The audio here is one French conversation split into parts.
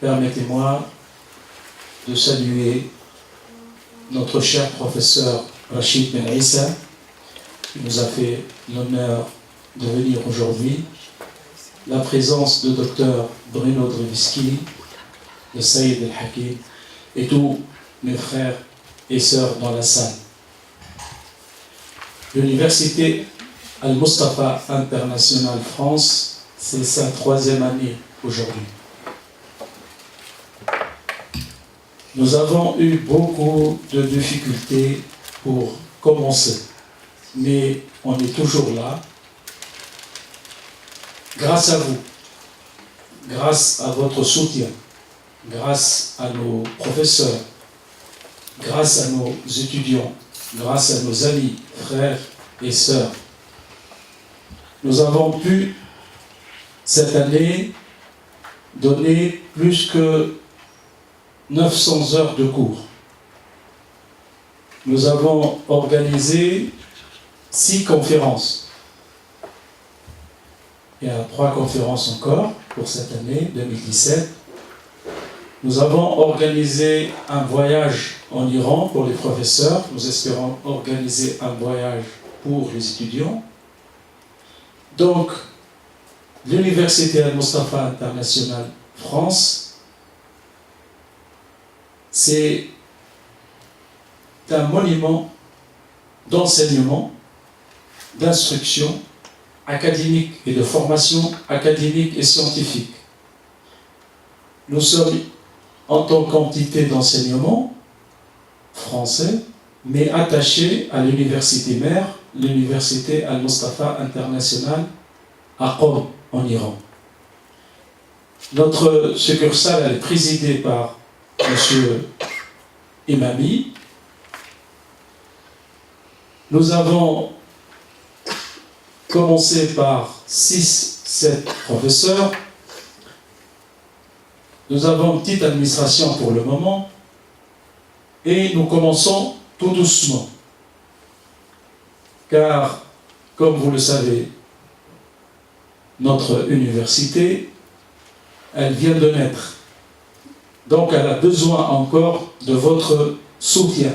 Permettez-moi de saluer notre cher professeur Rachid Ben Issa, qui nous a fait l'honneur de venir aujourd'hui, la présence de Dr Bruno Drewski, de Saïd El-Hakim et tous mes frères et sœurs dans la salle. L'Université Al-Mustafa International France, c'est sa 3e année aujourd'hui. Nous avons eu beaucoup de difficultés pour commencer, mais on est toujours là. Grâce à vous, grâce à votre soutien, grâce à nos professeurs, grâce à nos étudiants, grâce à nos amis, frères et sœurs, nous avons pu, cette année, donner plus que 900 heures de cours. Nous avons organisé 6 conférences. Il y a 3 conférences encore pour cette année 2017. Nous avons organisé un voyage en Iran pour les professeurs. Nous espérons organiser un voyage pour les étudiants. Donc, l'Université Al-Mustafa International France, c'est un monument d'enseignement, d'instruction académique et de formation académique et scientifique. Nous sommes en tant qu'entité d'enseignement français, mais attachés à l'université mère, l'Université Al-Mustafa International à Qom, en Iran. Notre succursale est présidée par M. Imami. Nous avons commencé par 6-7 professeurs. Nous avons une petite administration pour le moment et nous commençons tout doucement. Car, comme vous le savez, notre université, elle vient de naître. Donc, elle a besoin encore de votre soutien.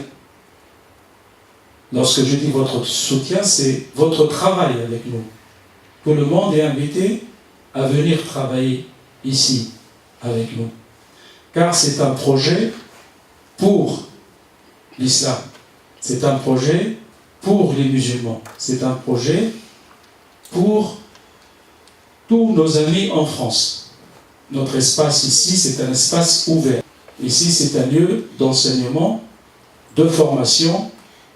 Lorsque je dis votre soutien, c'est votre travail avec nous. Tout le monde est invité à venir travailler ici avec nous. Car c'est un projet pour l'islam. C'est un projet pour les musulmans. C'est un projet pour tous nos amis en France. Notre espace ici, c'est un espace ouvert. Ici, c'est un lieu d'enseignement, de formation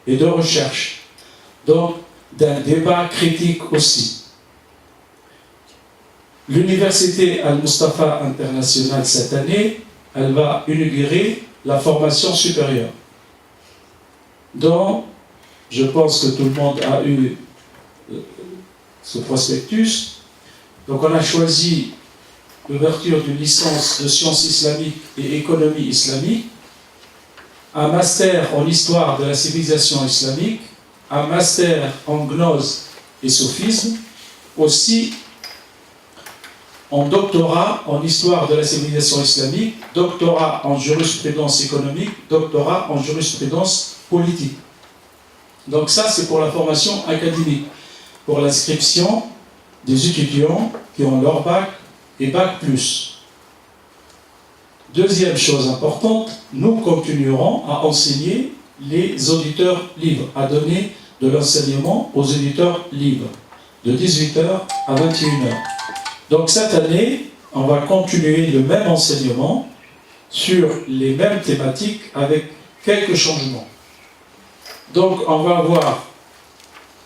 et de recherche. Donc, d'un débat critique aussi. L'Université Al-Mustafa International, cette année, elle va inaugurer la formation supérieure. Donc, je pense que tout le monde a eu ce prospectus. Donc, on a choisi l'ouverture d'une licence de sciences islamiques et économie islamique, un master en histoire de la civilisation islamique, un master en gnose et soufisme, aussi en doctorat en histoire de la civilisation islamique, doctorat en jurisprudence économique, doctorat en jurisprudence politique. Donc ça, c'est pour la formation académique, pour l'inscription des étudiants qui ont leur bac et bac+. Deuxième chose importante, nous continuerons à enseigner les auditeurs libres, à donner de l'enseignement aux auditeurs libres, de 18h à 21h. Donc cette année, on va continuer le même enseignement sur les mêmes thématiques avec quelques changements. Donc on va avoir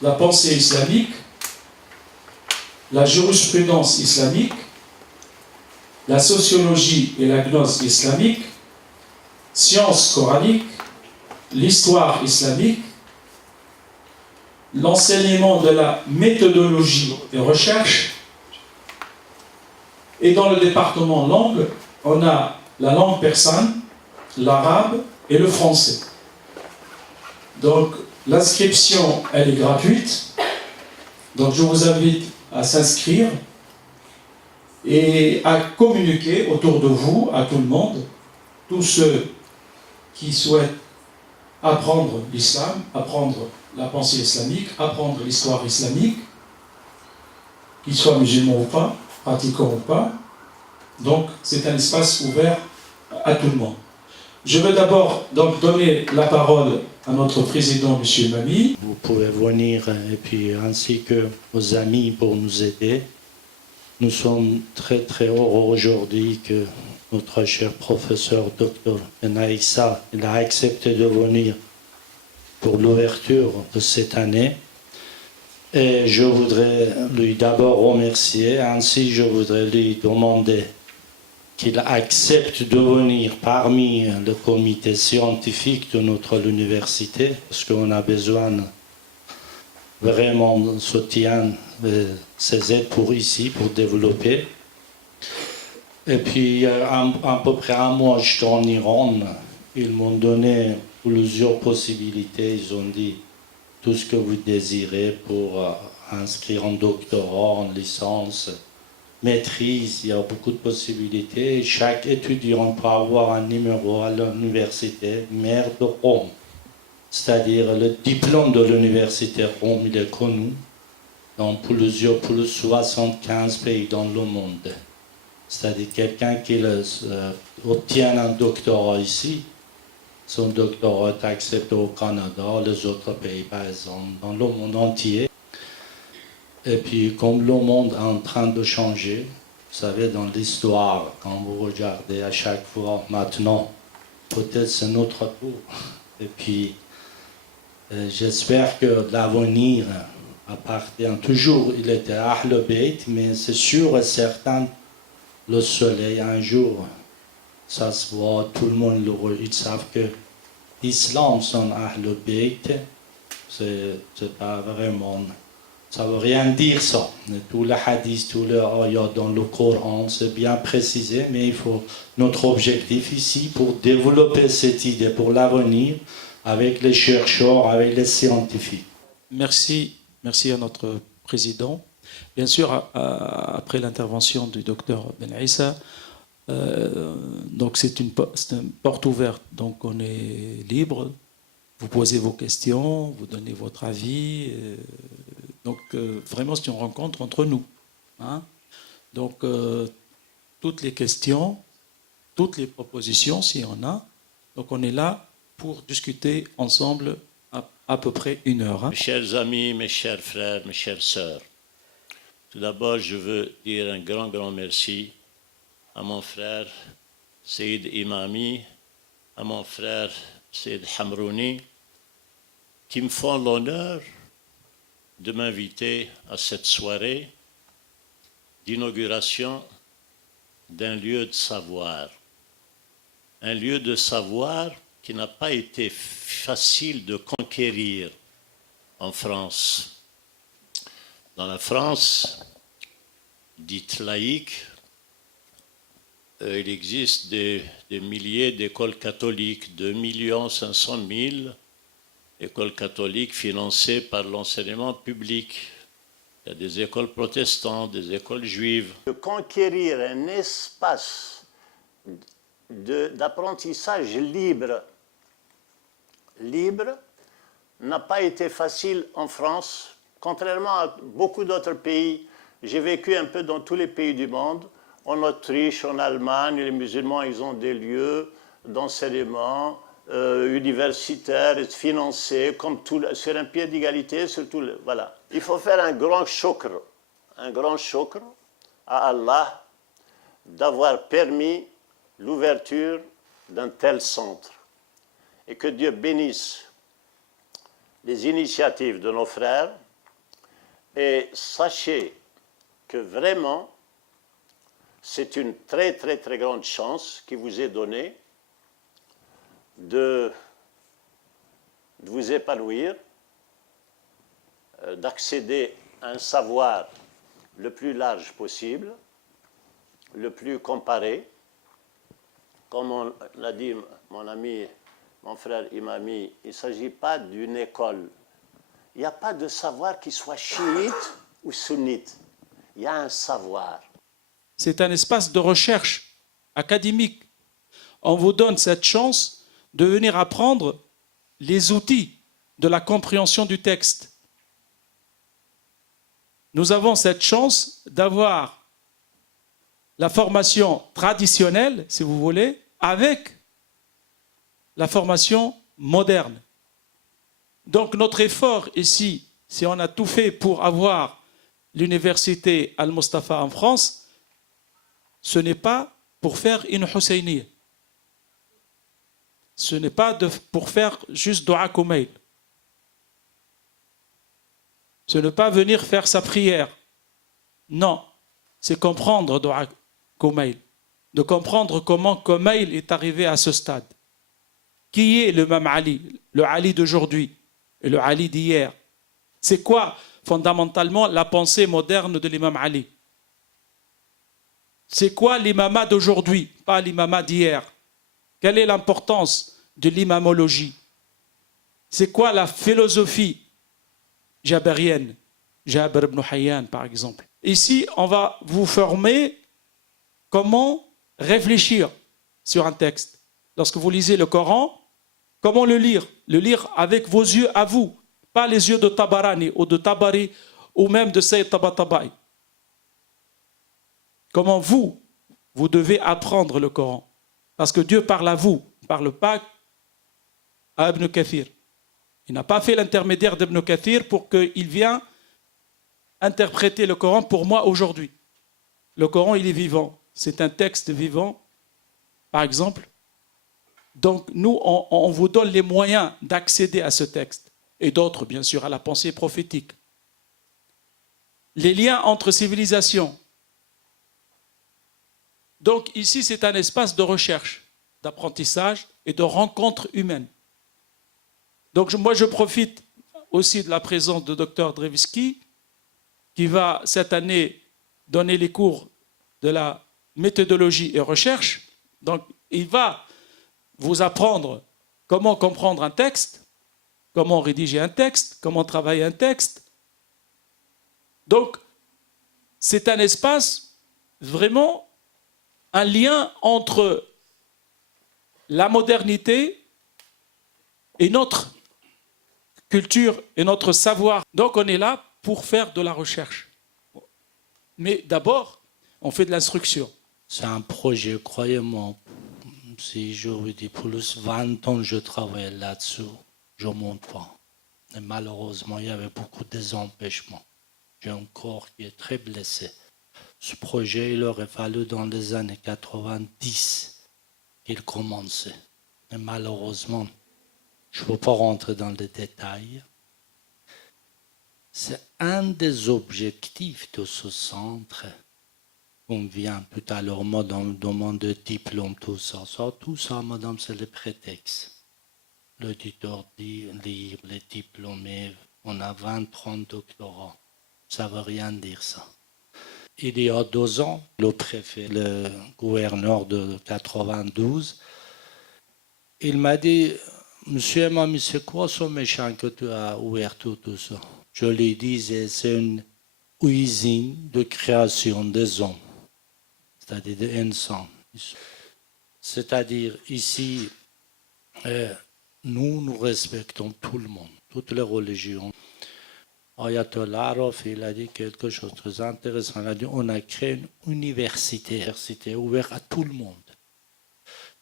la pensée islamique, la jurisprudence islamique, la sociologie et la gnose islamique, sciences coraniques, l'histoire islamique, l'enseignement de la méthodologie de recherche, et dans le département langue, on a la langue persane, l'arabe et le français. Donc l'inscription, elle est gratuite, donc je vous invite à s'inscrire et à communiquer autour de vous, à tout le monde, tous ceux qui souhaitent apprendre l'islam, apprendre la pensée islamique, apprendre l'histoire islamique, qu'ils soient musulmans ou pas, pratiquants ou pas. Donc, c'est un espace ouvert à tout le monde. Je veux d'abord donc donner la parole à notre président, M. Mami. Vous pouvez venir et puis ainsi que vos amis pour nous aider. Nous sommes très très heureux aujourd'hui que notre cher professeur Dr Benaïssa il a accepté de venir pour l'ouverture de cette année. Et je voudrais lui d'abord remercier, ainsi je voudrais lui demander qu'il accepte de venir parmi le comité scientifique de notre université, parce qu'on a besoin vraiment de soutien, ces aides pour ici, pour développer. Et puis, à peu près un mois, j'étais en Iran, ils m'ont donné plusieurs possibilités, ils ont dit tout ce que vous désirez pour inscrire en doctorat, en licence, maîtrise, il y a beaucoup de possibilités. Chaque étudiant peut avoir un numéro à l'université mère de Rome, c'est-à-dire le diplôme de l'université Rome, il est connu dans plus 75 pays dans le monde. C'est-à-dire quelqu'un qui obtient un doctorat ici, son doctorat est accepté au Canada, les autres pays, par exemple, dans le monde entier. Et puis, comme le monde est en train de changer, vous savez, dans l'histoire, quand vous regardez à chaque fois, maintenant, peut-être c'est notre tour. Et puis, j'espère que l'avenir appartient toujours. Il était Ahl Bayt, mais c'est sûr et certain, le soleil, un jour, ça se voit, tout le monde ils savent que l'islam, son Ahl Bayt, c'est pas vraiment. Ça ne veut rien dire ça. Tous les hadiths, tous les ayats dans le Coran, c'est bien précisé, mais il faut notre objectif ici pour développer cette idée pour l'avenir avec les chercheurs, avec les scientifiques. Merci à notre président. Bien sûr, après l'intervention du docteur Benaïssa, donc c'est une porte ouverte, donc on est libre. Vous posez vos questions, vous donnez votre avis. Donc vraiment, c'est une rencontre entre nous. Hein. Donc toutes les questions, toutes les propositions, s'il y en a. Donc on est là pour discuter ensemble à peu près 1 heure. Hein. Mes chers amis, mes chers frères, mes chères sœurs, tout d'abord, je veux dire un grand merci à mon frère Saïd Imami, à mon frère Saïd Hamrouni, qui me font l'honneur de m'inviter à cette soirée d'inauguration d'un lieu de savoir. Un lieu de savoir qui n'a pas été facile de conquérir en France. Dans la France, dite laïque, il existe des milliers d'écoles catholiques, 2 500 000 écoles catholiques financées par l'enseignement public. Il y a des écoles protestantes, des écoles juives. De conquérir un espace d'apprentissage libre n'a pas été facile en France. Contrairement à beaucoup d'autres pays, j'ai vécu un peu dans tous les pays du monde. En Autriche, en Allemagne, les musulmans, ils ont des lieux d'enseignement universitaire, financés, comme sur un pied d'égalité, surtout, voilà. Il faut faire un grand shukr à Allah d'avoir permis l'ouverture d'un tel centre. Et que Dieu bénisse les initiatives de nos frères. Et sachez que vraiment, c'est une très très très grande chance qui vous est donnée de vous épanouir, d'accéder à un savoir le plus large possible, le plus comparé. Comme l'a dit mon ami, mon frère Imami, il ne s'agit pas d'une école. Il n'y a pas de savoir qui soit chiite ou sunnite. Il y a un savoir. c'est un espace de recherche académique. On vous donne cette chance de venir apprendre les outils de la compréhension du texte. Nous avons cette chance d'avoir la formation traditionnelle, si vous voulez, avec la formation moderne. Donc notre effort ici, si on a tout fait pour avoir l'université Al-Mustafa en France, ce n'est pas pour faire une Husseiniya. Ce n'est pas pour faire juste Dua Kumail. Ce n'est pas venir faire sa prière. Non, c'est comprendre Dua Kumail. De comprendre comment Kumail est arrivé à ce stade. Qui est le Imam Ali, le Ali d'aujourd'hui et le Ali d'hier? C'est quoi fondamentalement la pensée moderne de l'imam Ali? C'est quoi l'imama d'aujourd'hui, pas l'imama d'hier? Quelle est l'importance de l'imamologie? C'est quoi la philosophie jabérienne? Jabir ibn Hayyan, par exemple. Ici, on va vous former comment réfléchir sur un texte. Lorsque vous lisez le Coran, comment le lire? Le lire avec vos yeux à vous, pas les yeux de Tabarani ou de Tabari ou même de Sayyid Tabatabai. Comment vous devez apprendre le Coran? Parce que Dieu parle à vous, il ne parle pas à Ibn Kathir. Il n'a pas fait l'intermédiaire d'Ibn Kathir pour qu'il vienne interpréter le Coran pour moi aujourd'hui. Le Coran, il est vivant. C'est un texte vivant, par exemple. Donc nous, on vous donne les moyens d'accéder à ce texte. Et d'autres, bien sûr, à la pensée prophétique. Les liens entre civilisations. Donc ici, c'est un espace de recherche, d'apprentissage et de rencontre humaine. Donc moi, je profite aussi de la présence de Dr Drevski, qui va cette année donner les cours de la méthodologie et recherche. Donc il va vous apprendre comment comprendre un texte, comment rédiger un texte, comment travailler un texte. Donc, c'est un espace, vraiment, un lien entre la modernité et notre culture et notre savoir. Donc, on est là pour faire de la recherche. Mais d'abord, on fait de l'instruction. C'est un projet, croyez-moi. Si je vous dis plus 20 ans je travaille là-dessus, je ne monte pas. Et malheureusement, il y avait beaucoup de empêchements. J'ai un corps qui est très blessé. Ce projet, il aurait fallu dans les années 90 qu'il commençait. Et malheureusement, je ne peux pas rentrer dans les détails. C'est un des objectifs de ce centre. On vient tout à l'heure, madame demande de diplôme, tout ça, madame, c'est le prétexte. L'auditeur dit, lire les diplômés, on a 20-30 doctorats. Ça ne veut rien dire ça. Il y a 2 ans, le préfet, le gouverneur de 92, il m'a dit, monsieur Mamie, c'est quoi ce méchant que tu as ouvert tout ça? Je lui disais, c'est une usine de création des hommes. C'est-à-dire des insans. C'est-à-dire ici, nous respectons tout le monde, toutes les religions. Ayatollah Araf, il a dit quelque chose de très intéressant. Il a dit, on a créé une université ouverte à tout le monde.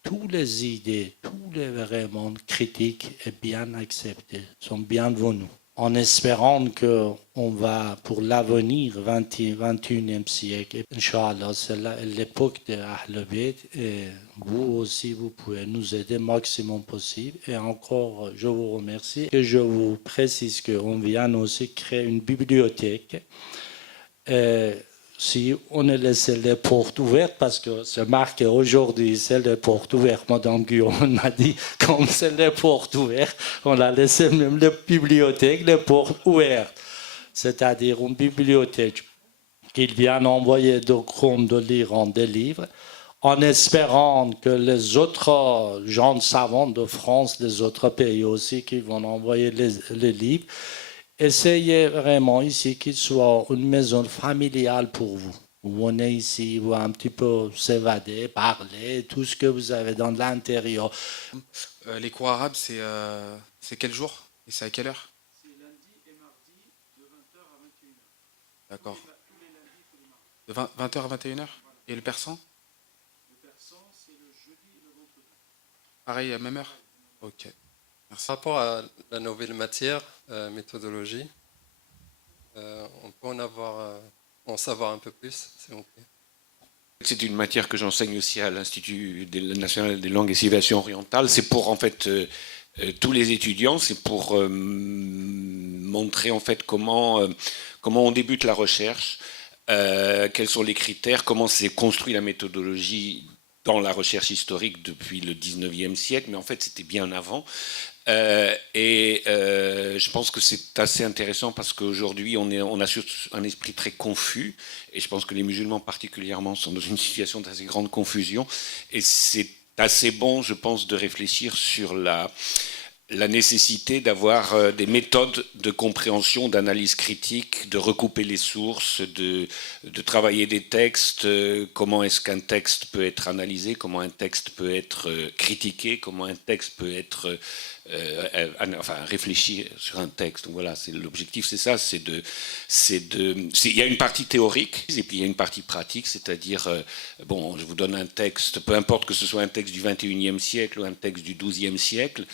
Toutes les idées, tous les vraiment critiques sont bien acceptées, sont bienvenues. En espérant qu'on va, pour l'avenir, 21e siècle, Inch'Allah, c'est l'époque de Ahl Bayt, et vous aussi, vous pouvez nous aider le maximum possible. Et encore, je vous remercie. Et je vous précise qu'on vient aussi créer une bibliothèque. Si on a laissé les portes ouvertes, parce que c'est marqué aujourd'hui, c'est les portes ouvertes. Madame Guillaume m'a dit, comme c'est les portes ouvertes, on a laissé même la bibliothèque, les portes ouvertes. C'est-à-dire une bibliothèque qu'il vient envoyer de comptes de l'Iran des livres, en espérant que les autres gens savants de France, des autres pays aussi, qui vont envoyer les livres, essayez vraiment ici qu'il soit une maison familiale pour vous. où on est ici, où un petit peu s'évader, parler, tout ce que vous avez dans l'intérieur. Les cours arabes, c'est quel jour? Et c'est à quelle heure? C'est lundi et mardi de 20h à 21h. D'accord. Tous les lundis, tous les mardis. De 20h à 21h? Et le persan? Le persan, c'est le jeudi et le vendredi. Pareil, à même heure? Ok. Merci. Par rapport à la nouvelle matière, méthodologie, on peut en savoir un peu plus, s'il vous plaît. C'est une matière que j'enseigne aussi à l'Institut national des langues et civilisations orientales. C'est pour en fait tous les étudiants, c'est pour montrer en fait comment on débute la recherche, quels sont les critères, comment s'est construit la méthodologie dans la recherche historique depuis le 19e siècle, mais en fait c'était bien avant. Je pense que c'est assez intéressant parce qu'aujourd'hui on a un esprit très confus et je pense que les musulmans particulièrement sont dans une situation d'assez grande confusion et c'est assez bon, je pense, de réfléchir sur la nécessité d'avoir des méthodes de compréhension, d'analyse critique, de recouper les sources, de travailler des textes, comment est-ce qu'un texte peut être analysé, comment un texte peut être critiqué, comment un texte peut être réfléchir sur un texte. Donc voilà, l'objectif, c'est ça, il y a une partie théorique et puis il y a une partie pratique, c'est-à-dire, bon, je vous donne un texte, peu importe que ce soit un texte du 21e siècle ou un texte du 12e siècle,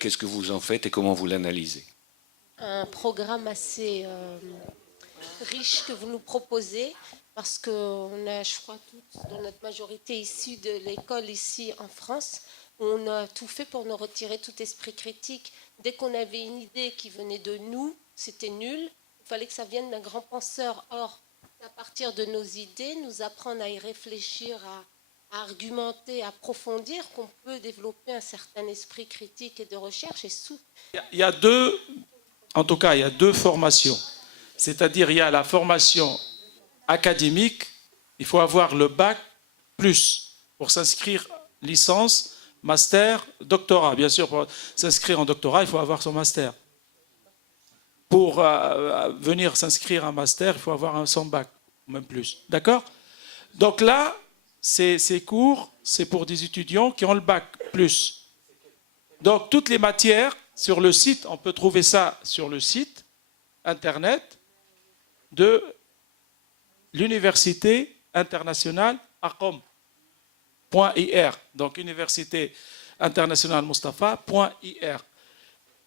qu'est-ce que vous en faites et comment vous l'analysez? Un programme assez riche que vous nous proposez, parce qu'on a, je crois, tous, dans notre majorité, issus de l'école ici en France, où on a tout fait pour nous retirer tout esprit critique. Dès qu'on avait une idée qui venait de nous, c'était nul. Il fallait que ça vienne d'un grand penseur. Or, à partir de nos idées, nous apprendre à y réfléchir, à argumenter, à approfondir, qu'on peut développer un certain esprit critique et de recherche. Il y a deux, en tout cas, il y a deux formations. C'est-à-dire, il y a la formation académique, il faut avoir le bac plus pour s'inscrire licence, master, doctorat. Bien sûr, pour s'inscrire en doctorat, il faut avoir son master. Pour venir s'inscrire en master, il faut avoir son bac, même plus. D'accord? Donc là, ces cours, c'est pour des étudiants qui ont le bac plus. Donc toutes les matières sur le site, on peut trouver ça sur le site internet de l'Université internationale ACOM.ir. Donc Université internationale Mustapha.ir.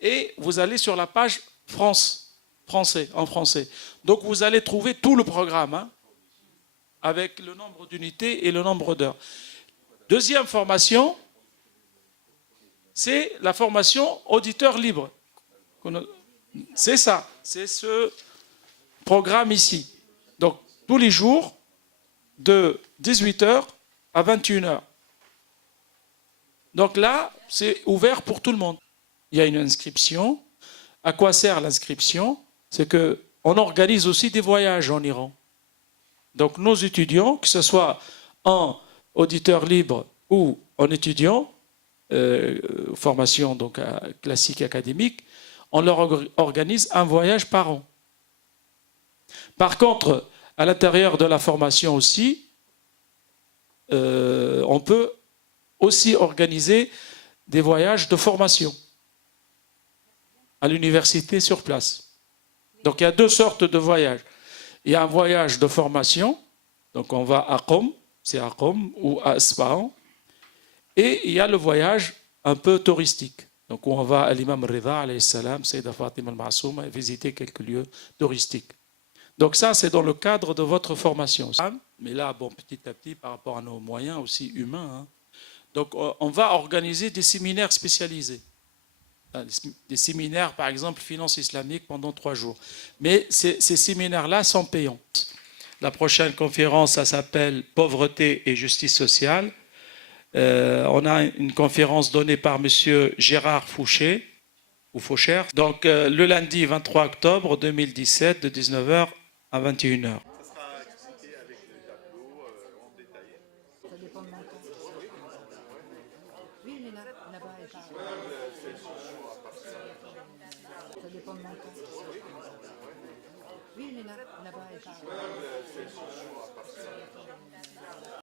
Et vous allez sur la page français, en français. Donc vous allez trouver tout le programme, avec le nombre d'unités et le nombre d'heures. Deuxième formation, c'est la formation auditeur libre. C'est ça, c'est ce programme ici. Donc tous les jours, de 18h à 21h. Donc là, c'est ouvert pour tout le monde. Il y a une inscription. À quoi sert l'inscription? C'est qu'on organise aussi des voyages en Iran. Donc nos étudiants, que ce soit en auditeur libre ou en étudiant, formation donc classique académique, on leur organise un voyage par an. Par contre, à l'intérieur de la formation aussi, on peut aussi organiser des voyages de formation à l'université sur place. Donc il y a deux sortes de voyages. Il y a un voyage de formation, donc on va à Qom, c'est à Qom ou à Isfahan, et il y a le voyage un peu touristique. Donc on va à l'imam Rida, alayhi salam, Sayyida Fatima al-Ma'souma, visiter quelques lieux touristiques. Donc ça, c'est dans le cadre de votre formation. Mais là, bon, petit à petit, par rapport à nos moyens aussi humains, donc on va organiser des séminaires spécialisés. Des séminaires, par exemple, finance islamique pendant 3 jours. Mais ces séminaires-là sont payants. La prochaine conférence, ça s'appelle « Pauvreté et justice sociale ». On a une conférence donnée par M. Gérard Fouché, ou Faucher. Donc, le lundi 23 octobre 2017, de 19h à 21h.